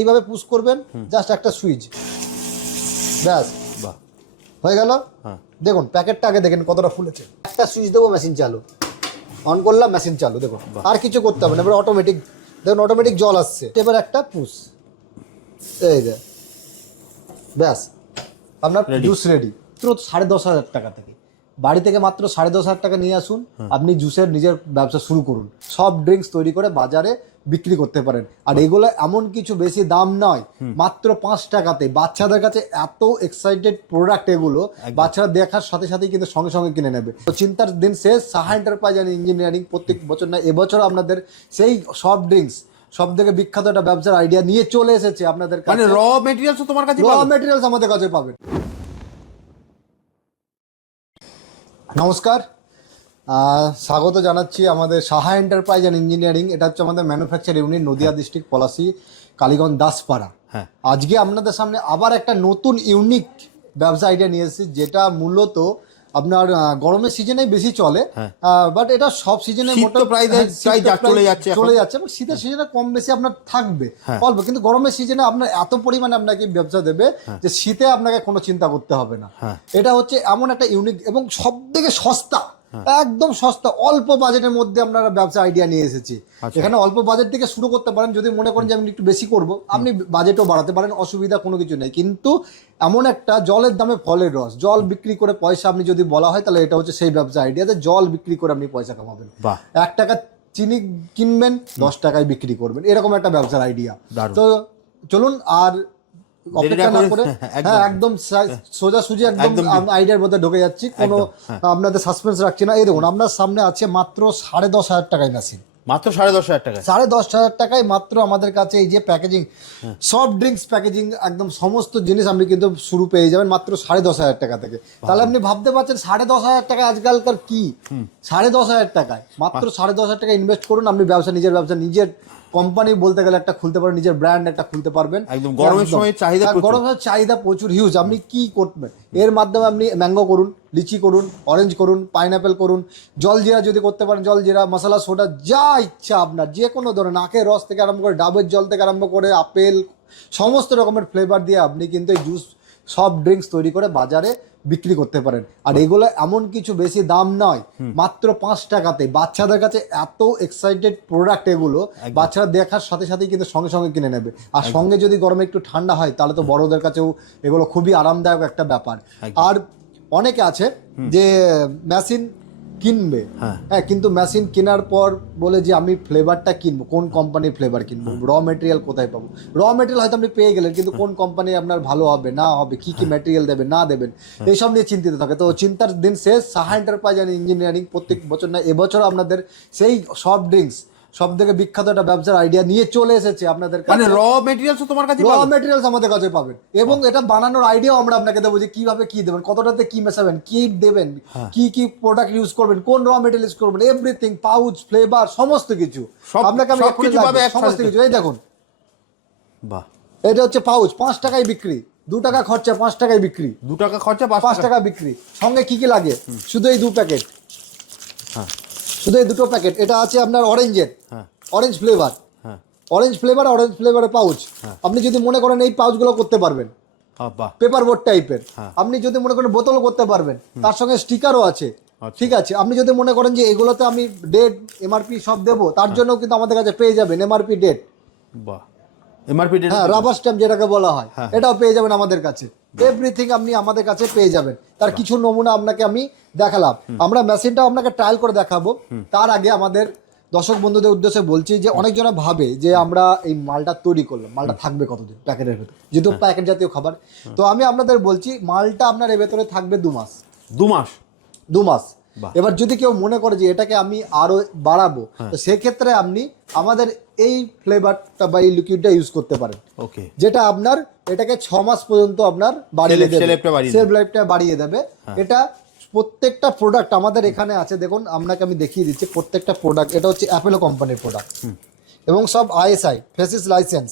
এইভাবে পুশ করবেন, জাস্ট একটা সুইচ, ব্যাস হয়ে গেল। দেখুন প্যাকেটটা আগে দেখেন কতটা ফুলেছে। একটা সুইচ দেবো, মেশিন চালু, অন করলাম, মেশিন চালু। দেখুন আর কিছু করতে হবে না, এবার অটোমেটিক দেখুন অটোমেটিক জল আসছে। এবার একটা পুশ, এই যে ব্যাস আপনার জুস রেডি। মাত্র 10,500 টাকা থেকে, বাড়ি থেকে মাত্র 10,500 টাকা নিয়ে আসুন, আপনি জুসের নিজের ব্যবসা শুরু করুন। সব ড্রিঙ্কস তৈরি করে বাজারে বিক্রি করতে পারেন। আর এগুলো এমন কিছু বেশি দাম নয়, মাত্র 5 টাকাতে। বাচ্চাদের কাছে এত এক্সাইটেড প্রোডাক্ট এগুলো, বাচ্চারা দেখার সাথে সাথেই কিন্তু সঙ্গে সঙ্গে কিনে নেবে। তো চিন্তার দিন শেষ। সাহা এন্টারপ্রাইজ অ্যান্ড ইঞ্জিনিয়ারিং প্রত্যেক বছর না, এবছর আপনাদের সেই সফট ড্রিঙ্কস সব থেকে বিখ্যাত একটা ব্যবসার আইডিয়া নিয়ে চলে এসেছে আপনাদের কাছে। মানে র মেটেরিয়ালস তোমার কাছে, র মেটেরিয়ালস আমাদের কাছে পাবেন। নমস্কার, স্বাগত জানাচ্ছি আমাদের সাহা এন্টারপ্রাইজ অ্যান্ড ইঞ্জিনিয়ারিং। এটা হচ্ছে আমাদের manufacture unit, Nadia district, Palashi, Kaliganj, Daspara. আজকে আপনাদের সামনে আবার একটা নতুন ইউনিক ব্যবসা আইডিয়া নিয়ে এসেছি, যেটা মূলত আপনার গরমের সিজনে বেশি চলে, বাট এটা সব সিজনে চলে যাচ্ছে। এবং শীতের সিজনে কম বেশি আপনার থাকবে অল্প, কিন্তু গরমের সিজনে আপনার এত পরিমাণে আপনাকে ব্যবসা দেবে যে শীতে আপনাকে কোনো চিন্তা করতে হবে না। এটা হচ্ছে এমন একটা ইউনিক এবং সব থেকে সস্তা, একদম সস্তা, অল্প বাজেটের মধ্যে আপনারা ব্যবসা আইডিয়া নিয়ে এসেছি। এখানে অল্প বাজেট থেকে শুরু করতে পারেন। যদি মনে করেন যে আমি একটু বেশি করব, আপনি বাজেটও বাড়াতে পারেন, অসুবিধা কোনো কিছু নেই। কিন্তু এমন একটা জলের দামে ফলের রস, জল বিক্রি করে পয়সা আপনি যদি বলা হয়, তাহলে এটা হচ্ছে সেই ব্যবসা আইডিয়া, যে জল বিক্রি করে আপনি পয়সা কামাবেন। 1 টাকা চিনি কিনবেন, 10 টাকায় বিক্রি করবেন, এরকম একটা ব্যবসার আইডিয়া। তো চলুন আর অপেক্ষা না করে একদম সোজাসুজি একদম আইডিয়ার মধ্যে ঢুকে যাচ্ছি, কোনো আপনাদের সাসপেন্স রাখছি না। এই দেখুন আপনার সামনে আছে মাত্র 10,500 টাকায় মেশিন, মাত্র 10,500 টাকা। 10,500 টাকায় মাত্র আমাদের কাছে এই যে প্যাকেজিং, সফট ড্রিঙ্কস প্যাকেজিং, একদম সমস্ত জিনিস আপনি কিন্তু শুরু পেয়ে যাবেন মাত্র 10,500 টাকা থেকে। তাহলে আপনি ভাবতে পারছেন 10,500 টাকা আজকালকার কি, 10,500 টাকায় মাত্র 10,500 টাকা ইনভেস্ট করুন, আপনি নিজের ব্যবসা, নিজের কোম্পানি বলতে গেলে একটা খুলতে পারবেন, নিজের ব্র্যান্ড একটা খুলতে পারবেন। একদম গরমের সময় চাহিদা প্রচুর হিউজ। আপনি কি করবেন এর মাধ্যমে? আপনি ম্যাঙ্গো করুন, লিচি করুন, অরেঞ্জ করুন, পাইনাপেল করুন, জলজিরা যদি করতে পারেন, জলজিরা, মশলা, সোডা, যা ইচ্ছা আপনার, যে কোনো ধরনের, আখের রস থেকে আরম্ভ করে ডাবের জল থেকে আরম্ভ করে আপেল, সমস্ত রকমের ফ্লেভার দিয়ে আপনি কিন্তু এই জুস, সফট ড্রিঙ্কস তৈরি করে বাজারে বিক্রি করতে পারেন। আর এগুলো এমন কিছু বেশি দাম নয়, মাত্র 5 টাকাতে। বাচ্চাদের কাছে এত এক্সাইটেড প্রোডাক্ট এগুলো, বাচ্চারা দেখার সাথে সাথেই কিন্তু সঙ্গে সঙ্গে কিনে নেবে। আর সঙ্গে যদি গরমে একটু ঠান্ডা হয়, তাহলে তো বড়দের কাছেও এগুলো খুবই আরামদায়ক একটা ব্যাপার। আর অনেকে আছে যে মেশিন কিনবে, হ্যাঁ, কিন্তু মেশিন কেনার পর বলে যে আমি ফ্লেভারটা কিনবো, কোন কোম্পানির ফ্লেভার কিনবো, র মেটেরিয়াল কোথায় পাবো। র মেটেরিয়াল হয়তো আপনি পেয়ে গেলেন, কিন্তু কোন কোম্পানি আপনার ভালো হবে না হবে, কি কি ম্যাটেরিয়াল দেবে না দেবেন, এইসব নিয়ে চিন্তিত থাকে। তো চিন্তার দিন শেষ। সাহা এন্টারপ্রাইজ অ্যান্ড ইঞ্জিনিয়ারিং প্রত্যেক বছর না, এবছর আপনাদের সেই সফট ড্রিঙ্কস সব থেকে বিখ্যাত একটা ব্যবসার আইডিয়া নিয়ে চলে এসেছে আপনাদের কাছে। মানে র মেটেরিয়ালস তোমার কাছে, র মেটেরিয়ালস আমাদের কাছে পাবেন, এবং এটা বানানোর আইডিয়াও আমরা আপনাকে দেবো, যে কিভাবে কি দেবেন, কতটাতে কি মেশাবেন, কি দেবেন, কি কি প্রোডাক্ট ইউজ করবেন, কোন র মেটেরিয়াল ইউজ করবেন, এভরিথিং, পাউচ, ফ্লেভার, সমস্ত কিছু আপনাকে আমি সমস্ত কিছু। এই দেখুন, বাহ, এটা হচ্ছে পাউচ, 5 টাকায় বিক্রি, 2 টাকা খরচা, 5 টাকায় বিক্রি, 2 টাকা খরচা, 5 টাকা বিক্রি। সঙ্গে কি কি লাগে? শুধু এই 2 প্যাকেট, শুধু এই 2টো প্যাকেট। এটা আছে আপনার অরেঞ্জের, অরেঞ্জ ফ্লেভার, অরেঞ্জ ফ্লেভারের পাউচ। আপনি যদি মনে করেন এই পাউচগুলো করতে পারবেন, পেপার বোর্ড টাইপের। আপনি যদি মনে করেন বোতলও করতে পারবেন, তার সঙ্গে স্টিকারও আছে, ঠিক আছে। আপনি যদি মনে করেন যে এগুলোতে আমি ডেট, এমআরপি সব দেবো, তার জন্য কিন্তু আমাদের কাছে পেয়ে যাবেন এমআরপি ডেট, হ্যাঁ, রাবার স্ট্যাম্প যেটাকে বলা হয়, এটাও পেয়ে যাবেন আমাদের কাছে। এভরিথিং আপনি আমাদের কাছে পেয়ে যাবেন। তার কিছু নমুনা আপনাকে আমি দেখালাম। আমরা মেশিনটাও আপনাকে ট্রায়াল করে দেখাবো। তার আগে আমাদের দর্শক বন্ধুদের উদ্দেশ্যে বলছি যে অনেকজনা ভাবে যে আমরা এই মালটা তৈরি করলাম, মালটা থাকবে কতদিন প্যাকেটের ভেতরে, যেহেতু প্যাকেট জাতীয় খাবার। তো আমি আপনাদের বলছি, মালটা আপনার এর ভেতরে থাকবে 2 মাস। 2 মাস। এবার যদি কেউ মনে করে যে এটাকে আমি আরো বাড়াবো, তো সেক্ষেত্রে আপনি আমাদের এই ফ্লেভারটা বা এই লিকুইডটা ইউজ করতে পারেন, যেটা আপনার এটাকে 6 মাস পর্যন্ত আপনার বাড়িয়ে দেবে, সেলফ লাইফটা বাড়িয়ে দেবে। এটা প্রত্যেকটা প্রোডাক্ট আমাদের এখানে আছে, দেখুন আপনাকে আমি দেখিয়ে দিচ্ছি প্রত্যেকটা প্রোডাক্ট। এটা হচ্ছে অ্যাপেলো কোম্পানির প্রোডাক্ট, এবং সব আইএসআই ফেসিস লাইসেন্স,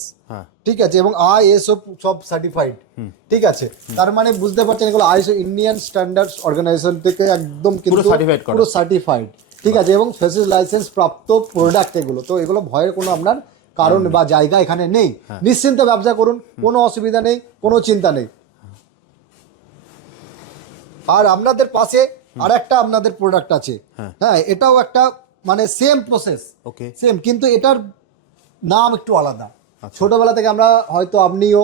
ঠিক আছে, এবং আইএসও সব সার্টিফাইড, ঠিক আছে। তার মানে বুঝতে পারছেন এগুলো আইএসও, ইন্ডিয়ান স্ট্যান্ডার্ডস অর্গানাইজেশন থেকে একদম কিন্তু পুরো সার্টিফাইড, ঠিক আছে, এবং ফেসিস লাইসেন্স প্রাপ্ত প্রোডাক্ট এগুলো। তো এগুলো ভয়ের কোনো আপনার কারণ বা জায়গা এখানে নেই। নিশ্চিন্তে ব্যবসা করুন, কোনো অসুবিধা নেই, কোনো চিন্তা নেই। আর আপনাদের পাশে আর একটা আপনাদের প্রোডাক্ট আছে, হ্যাঁ, এটাও একটা মানে সেম প্রসেস, ওকে, সেম, কিন্তু এটার নাম একটু আলাদা। ছোটবেলা থেকে আমরা হয়তো আপনিও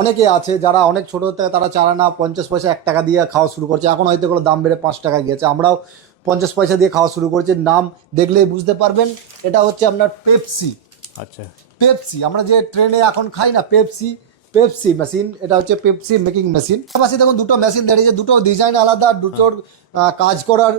অনেকে আছে যারা অনেক ছোট থেকে তারা চারানা 50 পয়সা 1 টাকা দিয়ে খাওয়া শুরু করছে। এখন হয়তো এগুলো দাম বেড়ে 5 টাকা গিয়েছে, আমরাও 50 পয়সা দিয়ে খাওয়া শুরু করছি। নাম দেখলেই বুঝতে পারবেন, এটা হচ্ছে আপনার পেপসি। আচ্ছা, পেপসি আমরা যে ট্রেনে এখন খাই না, পেপসি, পেপসি মেশিন, এটা হচ্ছে পেপসি মেকিং মেশিন। পাশাপাশি দেখুন দুটো মেশিন দাঁড়িয়েছে, দুটো ডিজাইন আলাদা, দুটোর কাজ করার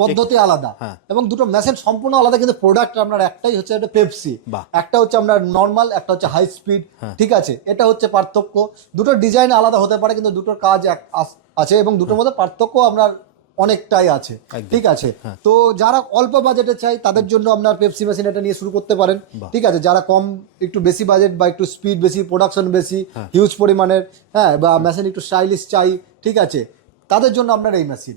পদ্ধতি আলাদা, এবং দুটো মেশিন সম্পূর্ণ আলাদা, কিন্তু প্রোডাক্ট আপনার একটাই হচ্ছে একটা পেপসি, একটা হচ্ছে আপনার নর্মাল, একটা হচ্ছে হাই স্পিড। ঠিক আছে, এটা হচ্ছে পার্থক্য। দুটোর ডিজাইন আলাদা হতে পারে, কিন্তু দুটোর কাজ আছে, এবং দুটোর মধ্যে পার্থক্য আপনার অনেকটাই আছে। ঠিক আছে, তো যারা অল্প বাজেটে চাই তাদের জন্য আপনার পেপসি মেশিন এটা নিয়ে শুরু করতে পারেন। ঠিক আছে, যারা কম, একটু বেশি বাজেট বা একটু স্পিড বেশি, প্রোডাকশন বেশি, হিউজ পরিমাণের, হ্যাঁ, বা মেশিন একটু স্টাইলিশ চাই, ঠিক আছে, তাদের জন্য আপনার এই মেশিন।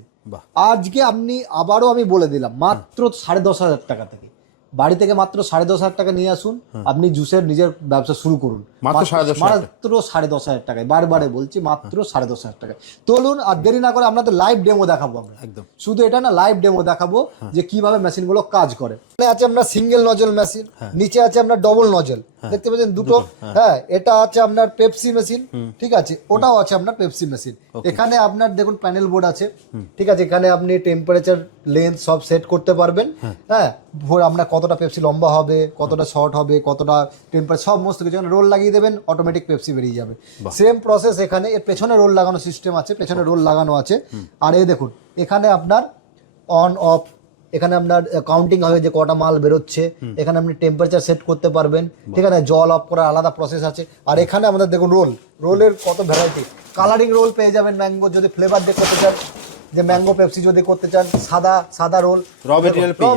আজকে আপনি আবারও আমি বলে দিলাম, মাত্র 10,500 টাকা থেকে, বাড়ি থেকে মাত্র 10,500 টাকা নিয়ে আসুন, আপনি জুসের নিজের ব্যবসা শুরু করুন মাত্র 10,500 টাকায়। বারবারে বলছি, মাত্র 10,500 টাকায়। চলুন আর দেরি না করে আপনাদের লাইভ ডেমো দেখাবো আমরা। একদম, শুধু এটা না, লাইভ ডেমো দেখাবো যে কিভাবে মেশিনগুলো কাজ করে। এখানে আছে আপনার সিঙ্গেল নজল মেশিন, নিচে আছে আপনার ডবল নজল, দেখতে পাচ্ছেন দুটো। হ্যাঁ, এটা আছে আপনার পেপসি মেশিন, ঠিক আছে, ওটাও আছে আপনার পেপসি মেশিন। এখানে আপনার দেখুন প্যানেল বোর্ড আছে, ঠিক আছে, এখানে আপনি টেম্পারেচার, লেন্থ সব সেট করতে পারবেন। হ্যাঁ, আপনার কতটা পেপসি লম্বা হবে, কতটা শর্ট হবে, কতটা টেম্পারেচার, সমস্ত কিছু রোল লাগিয়ে দেবেন, অটোমেটিক পেপসি বেরিয়ে যাবে। সেম প্রসেস এখানে, এর পেছনে রোল লাগানো সিস্টেম আছে, পেছনে রোল লাগানো আছে। আর এই দেখুন এখানে আপনার অন অফ, এখানে আপনার কাউন্টিং হবে যে কটা মাল বেরোচ্ছে, এখানে আপনি টেম্পারেচার সেট করতে পারবেন। ঠিক আছে, জল অফ করার আলাদা প্রসেস আছে। আর এখানে আমাদের দেখুন রোলের কত ভ্যারাইটি, কালারিং রোল পেয়ে যাবেন, ম্যাঙ্গো যদি ফ্লেভার দিয়ে করতে চান, যে ম্যাঙ্গো পেপসি যদি করতে চান, সাদা রোল, র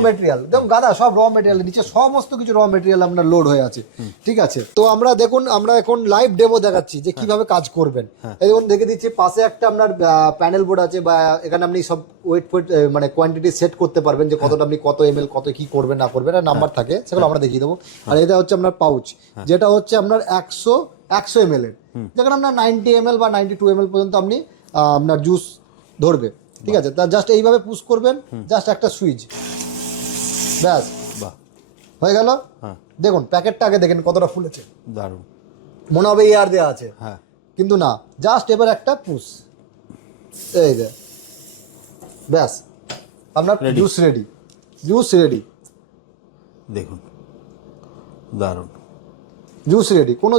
মেটেরিয়াল দেখুন, গাদা সব র মেটেরিয়াল, নিচে সমস্ত কিছু র মেটেরিয়াল আপনার লোড হয়ে আছে। ঠিক আছে, তো আমরা দেখুন, আমরা এখন লাইভ ডেমো দেখাচ্ছি যে কিভাবে কাজ করবেন। এই দেখুন দেখে দিচ্ছি, পাশে একটা আপনার প্যানেল বোর্ড আছে, বা এখানে আপনি সব ওয়েট মানে কোয়ান্টিটি সেট করতে পারবেন, যে কতটা আপনি কত এমএল কত কি করবেন না করবেন, আর নাম্বার থাকে, সেগুলো আমরা দেখিয়ে দেবো। আর এটা হচ্ছে আপনার পাউচ, যেটা হচ্ছে আপনার 100 এমএল এর, যেখানে আপনার 90 এমএল বা 92 এমএল পর্যন্ত আপনি আপনার জুস ধরবে। ঠিক আছে, তা জাস্ট এইভাবে পুশ করবেন, জাস্ট একটা সুইচ, ব্যাস হয়ে গেল। দেখুন প্যাকেটটা আগে দেখেন কতটা ফুলেছে, দারুণ, মনে হবে এয়ার দেওয়া আছে, কিন্তু না, জাস্ট এবার একটা পুশ, এই যে ব্যাস, আপনার জুস রেডি, জুস রেডি। দেখুন দারুণ, জুস রেডি, কোনো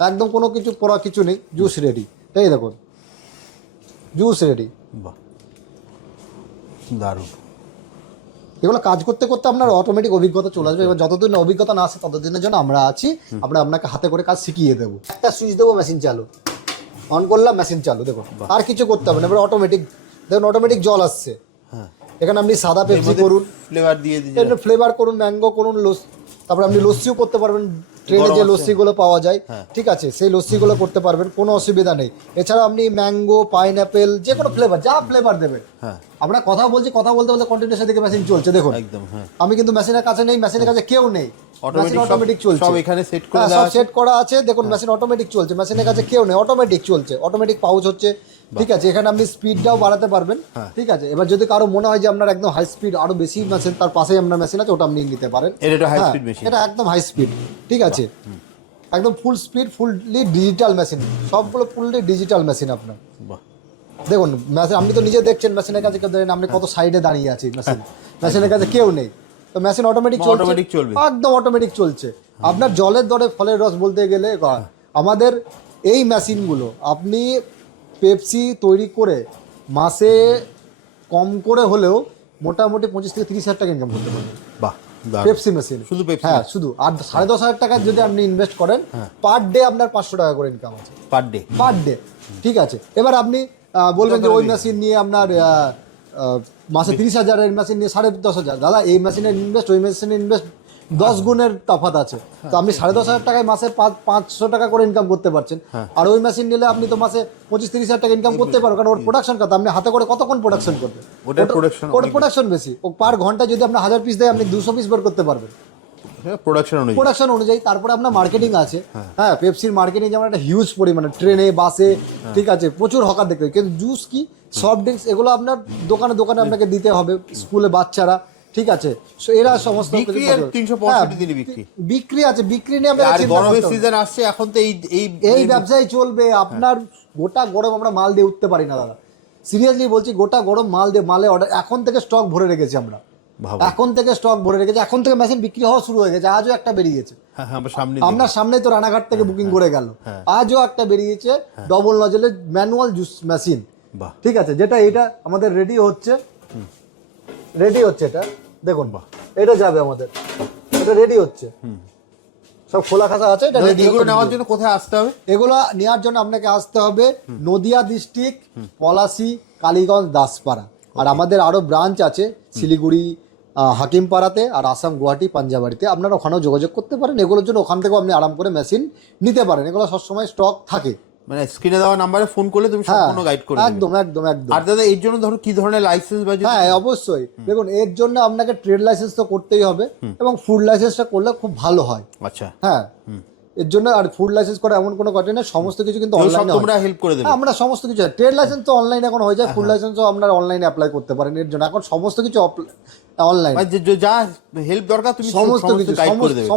একদম কোনো কিছু পড়া কিছু নেই, জুস রেডি। এই দেখুন জুস রেডি, বাহ দারুণ। এগুলো কাজ করতে করতে আপনার অটোমেটিক অভিজ্ঞতা চলে আসবে। এবার যতদিন অভিজ্ঞতা না আসে ততদিনের জন্য আমরা আছি, আমরা আপনাকে হাতে করে কাজ শিখিয়ে দেবো। একটা সুইচ দেবো, মেশিন চালু, অন করলাম, মেশিন চালু, দেখুন আর কিছু করতে হবে না, এবার অটোমেটিক দেখুন, অটোমেটিক জল আসছে। এখানে আপনি সাদা পেপসি করুন, ফ্লেভার দিয়ে দিন, ফ্লেভার করুন, ম্যাঙ্গো করুন, তারপরে আপনি লস্যিও করতে পারবেন, ট্রেনে যে লস্যিগুলো পাওয়া যায়, ঠিক আছে, সেই লস্যিগুলো করতে পারবেন, কোনো অসুবিধা নেই। এছাড়া আপনি ম্যাঙ্গো, পাইনঅ্যাপেল, যে কোনো ফ্লেভার, যা ফ্লেভার দেবেন। আমরা কথা বলছি, কথা বলতে বলতে কন্টিনিউয়াস দিকে মেশিন চলছে, দেখুন একদম। আমি কিন্তু মেশিনের কাছে নেই, মেশিনের কাছে কেউ নেই, মেশিন অটোমেটিক চলছে, সব এখানে সেট করে সব সেট করা আছে। দেখুন মেশিন অটোমেটিক চলছে, মেশিনের কাছে কেউ নেই, অটোমেটিক চলছে, অটোমেটিক পাউচ হচ্ছে। ঠিক আছে, এখানে আপনি স্পিডটাও বাড়াতে পারবেন। ঠিক আছে, এবার যদি কারো মনে হয় যে আপনার একদম হাই স্পিড, আরো বেশি মেশিন, তার পাশেই আপনার মেশিন আছে, ওটা আপনি নিতে পারেন। এটা একদম হাই স্পিড, ঠিক আছে, একদম full speed, fully digital machine, সবগুলো ফুললি ডিজিটাল মেশিন আপনার। দেখুন মেশিন, আপনি তো নিজে দেখছেন, মেশিনের কাছে কেউ দেখেন, আপনি কত সাইডে দাঁড়িয়ে আছি, মেশিনের কাছে কেউ নেই, তো মেশিন অটোমেটিক চলবে, একদম অটোমেটিক চলছে। আপনার জলের দরে ফলের রস বলতে গেলে, আমাদের এই মেশিনগুলো আপনি পেপসি তৈরি করে মাসে কম করে হলেও মোটামুটি 25 থেকে 30 হাজার টাকা ইনকাম করতে পারবেন। বাহ, পেপসি মেশিন, শুধু হ্যাঁ, শুধু। আর 10,500 টাকা যদি আপনি ইনভেস্ট করেন, পার ডে আপনার 500 টাকা করে ইনকাম আছে, পার ডে। ঠিক আছে, এবার আপনি বলবেন যে ওই মেশিন নিয়ে আপনার মাসে 30,000 মেশিন নিয়ে 10,500, দাদা এই মেশিনের ইনভেস্ট ওই মেশিনের ইনভেস্ট 10 গুণের তফাৎ আছে। তো আপনি 5,500 টাকায় মাসে 500 টাকা করে ইনকাম করতে পারছেন, আর ওই মেশিন নিলে আপনি তো মাসে 25-30 হাজার টাকা ইনকাম করতে পারবেন, কারণ ওর প্রোডাকশন কত, আপনি হাতে করে কতক্ষণ প্রোডাকশন করবেন, ওর প্রোডাকশন বেশি। ও পার ঘন্টা যদি আপনার 1000 পিস দেয়, আপনি 200 পিস বের করতে পারবেন। প্রোডাকশন অনুযায়ী। প্রোডাকশন অনুযায়ী। তারপরে আপনার মার্কেটিং আছে, হ্যাঁ পেপসির মার্কেটিং যেমন একটা হিউজ পরিমাণে, ট্রেনে বাসে, ঠিক আছে, প্রচুর হকার দেখতে পাই। কিন্তু জুস কি সফট ড্রিঙ্কস এগুলো আপনার দোকানে দোকানে আপনাকে দিতে হবে, স্কুলে বাচ্চারা, ঠিক আছে, সো এরা সমস্ত বিক্রি আর 365 দিনই বিক্রি। বিক্রি আছে, বিক্রি নিয়ে আপনাকে আর চিন্তা গরমের করতে হবে না। সিজন আসছে এখন, তো এই ব্যবসায় চলবে আপনার। গোটা গরম আমরা মাল দিয়ে উঠতে পারি না দাদা, সিরিয়াসলি বলছি, গোটা গরম মালে অর্ডার এখন থেকে স্টক ভরে রেখেছি আমরা, ভাবো। এখন থেকে স্টক ভরে রেখেছি, এখন থেকে মেশিন বিক্রি হওয়া শুরু হয়ে গেছে, আজও একটা বেরিয়েছে। হ্যাঁ, আমার সামনে আপনার সামনেই তো রানাঘাট থেকে বুকিং করে গেল, আজও একটা বেরিয়েছে ডবল নজলের ম্যানুয়াল জুস মেশিন, বাহ, ঠিক আছে, যেটা এটা আমাদের রেডি হচ্ছে, এটা দেখুন, এটা যাবে আমাদের, এটা রেডি হচ্ছে, সব খোলা খাসা আছে, এটা রেডি। এগুলো নেওয়ার জন্য কোথায় আসতে হবে? এগুলো নেওয়ার জন্য আপনাকে আসতে হবে নদিয়া ডিস্ট্রিক্ট, পলাশী, কালীগঞ্জ, দাসপাড়া। আর আমাদের আরো ব্রাঞ্চ আছে শিলিগুড়ি, হাকিমপাড়াতে, আর আসাম, গুয়াহাটি, পাঞ্জাবাড়িতে। আপনারা ওখানেও যোগাযোগ করতে পারেন, এগুলোর জন্য ওখান থেকেও আপনি আরাম করে মেশিন নিতে পারেন, এগুলো সবসময় স্টক থাকে। মানে স্ক্রিনে দেওয়া নাম্বারে ফোন করলে তুমি সম্পূর্ণ গাইড করে দেবে। একদম একদম একদম। আর দাদা এর জন্য ধরো কি ধরনের লাইসেন্স বা হ্যাঁ অবশ্যই, দেখুন এর জন্য আপনাকে ট্রেড লাইসেন্স তো করতেই হবে, এবং ফুড লাইসেন্সটা করলে খুব ভালো হয়। আচ্ছা, হ্যাঁ, এর জন্য আর ফুড লাইসেন্স করা এমন কোনো কথা না, সমস্ত কিছু কিন্তু অনলাইনে তোমরা হেল্প করে দেবে। আমরা সমস্ত কিছু, ট্রেড লাইসেন্স তো অনলাইনে এখন হয়ে যায়, ফুড লাইসেন্সও আপনারা অনলাইনে অ্যাপ্লাই করতে পারেন। এর জন্য এখন সমস্ত কিছু অনলাইন, যা হেল্প দরকার তুমি সমস্ত কিছু গাইড করে দেবে,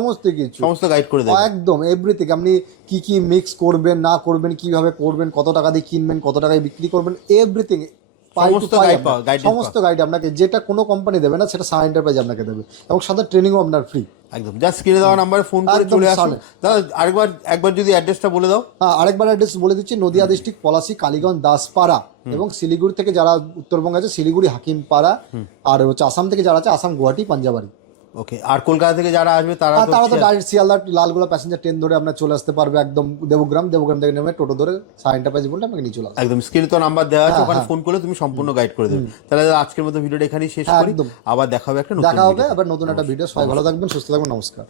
সমস্ত গাইড করে দেবে, একদম এভরিথিং। আপনি কি কি মিক্স করবেন না করবেন, কিভাবে করবেন, কত টাকা দিয়ে কিনবেন, কত টাকায় বিক্রি করবেন, এভরিথিং সমস্ত গাইড আপনাকে, যেটা কোনো কোম্পানি দেবে না সেটা সাহা এন্টারপ্রাইজ আপনাকে দেবে, এবং সাথে ট্রেনিংও আপনার ফ্রি। একদম, জাস্ট স্ক্রিনে দেওয়া নাম্বারে ফোন করে চলে আসুন। দাদা একবার যদি অ্যাড্রেসটা বলে দাও। হ্যাঁ, আরেকবার অ্যাড্রেস বলে দিচ্ছি, নদিয়া ডিস্ট্রিক্ট, পলাশী, কালীগঞ্জ, দাসপাড়া, এবং শিলিগুড়ি থেকে যারা উত্তরবঙ্গে আছে শিলিগুড়ি, হাকিমপাড়া, আর হচ্ছে আসাম থেকে যারা আছে আসাম, গুয়াহাটি, পাঞ্জাবাড়ি। ওকে, আর কলকাতা থেকে যারা আসবে তারা তো direct Sealdah Lalgola passenger train ধরে আপনার চলে আসতে পারবে, একদম দেবগ্রাম থেকে নেমে টোটো ধরে সাহা এন্টারপ্রাইজ বললে আপনাকে নিয়ে চলে আসবে। একদম স্ক্রিনে তো নাম্বার দেওয়া আছে, ওখানে ফোন করলে তুমি সম্পূর্ণ গাইড করে দেবে। তাহলে আজকের মতো ভিডিওটা এখানেই শেষ করি, আবার দেখা হবে একটা নতুন আবার নতুন একটা ভিডিও। সবাই ভালো থাকবেন, সুস্থ থাকবেন, নমস্কার।